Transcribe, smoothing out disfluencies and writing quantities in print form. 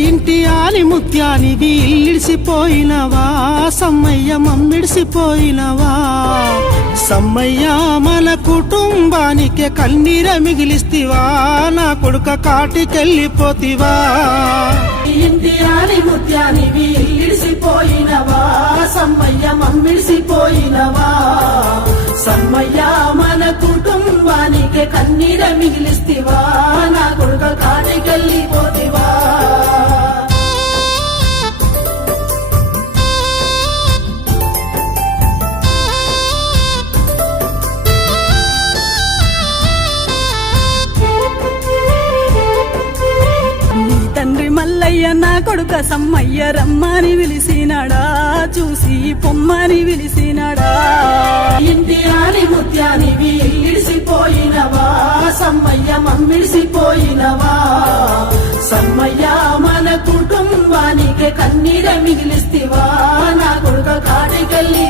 ఇంటి ఆని ముత్యానివి ఇడిసిపోయినవా సమ్మయ్య మమ్మిడిసిపోయినవా సమ్మయ్య మన కుటుంబానికే కన్నీర మిగిలిస్తివా నా కొడుక కాటికెళ్ళిపోతివా ఇంటి ఆని ముత్యానివి ఇడిసిపోయినవా సమ్మయ్య మమ్మిడిసిపోయినవా సమ్మయ్య మన కుటుంబానికే కన్నీర మిగిలిస్తివా నా కొడుక కాటికెళ్ళిపోతివా మల్లయ్య నా కొడుక సమ్మయ్య రమ్మని పిలిసినాడా చూసి పొమ్మని పిలిసినాడా ఇంటి ఆని ముత్యానివి ఇడిసిపోయినవా సమ్మయ్య మమ్మిడిసిపోయినవా సమ్మయ్య మన కుటుంబానికి కన్నీర మిగిలిస్తివా నా కొడుక కాటికెళ్ళి